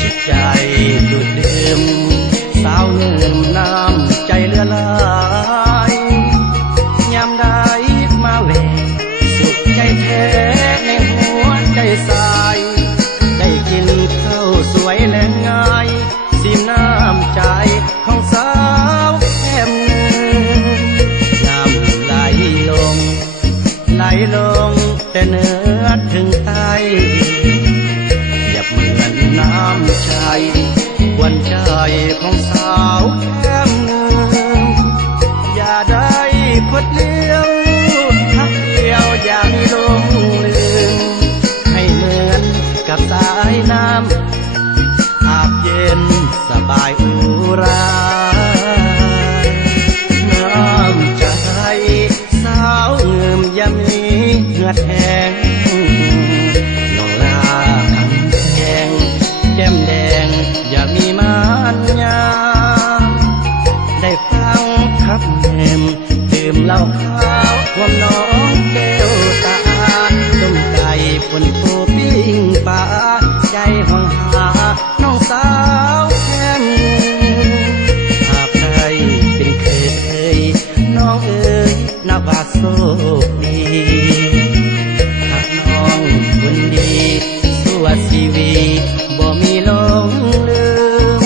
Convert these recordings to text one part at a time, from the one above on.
จิตใจดูดดื่มสาวเงินน้ำใจเลือลายยามใดมาแหวกสุขใจแท้ในหัวใจสายได้กินข้าวสวยและง่ายสีน้ำใจของสาวแก้มเงินน้ำไหลลงแต่เนื้อถึงใต้อย่าเหมือนน้ำใจหวันใจของสาวแก้มเงินอย่าได้คดเลี้ยวทักเดียวอย่ามีลงลืมให้เหมือนกับสายน้ำอาบเย็นสบายอุราน้ำใจสาวเงินอย่ามีเหงื่อแห้งน้องลาคำแพงแก้มแดงอย่ามีมันยามได้ฟังขับแหมดื่มเหล้าขาวความน้องแก้วตาต้มไก่ปนปูปิ้งปลาใจห่วงหาน้องสาวแก้มหากใครเป็นเคยน้องเอ๋ยนับว่าโชคดีคนดีสู้ชีวิตบ่มีลงลืม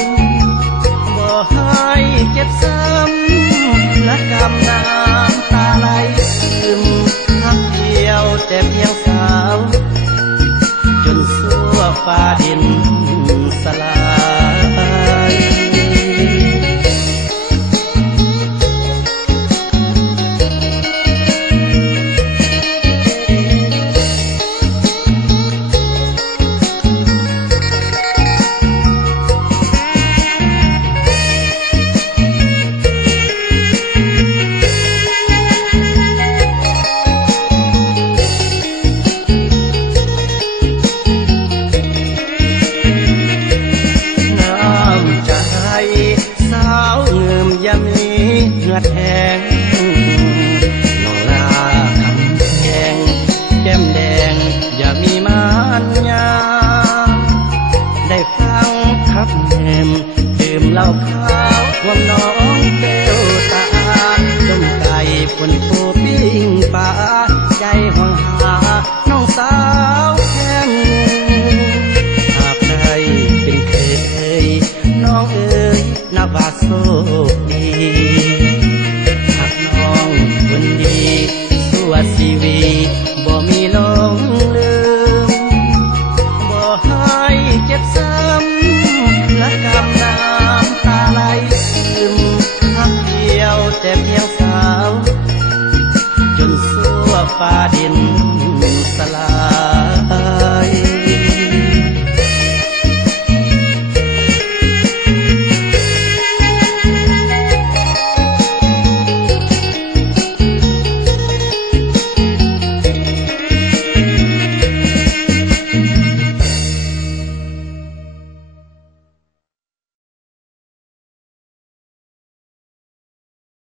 บ่ให้เจ็บซ้ำและกำน้ำตาไหลซึมหักเดียวแต่เพียงสาวจนสั่วฟ้าดินสลายแทงน้องลาคำแพงแก้มแดงอย่ามีมันยามได้ฟังขับแหมดื่มเหล้าขาวความน้องแก้วตาต้มไก่ปนปูปิ้งปลาใจห่วงหาน้องสาวแก้มหากใครเป็นเคยน้องเอ๋ยนับว่าโชคดีคนดีสู้ชีวิตบ่มีลงลืมบ่ให้เจ็บซ้ำและกำน้ำตาไหลซึมหักเดียวแต่เพียงสาวจนสั่วฟ้าดินสลาย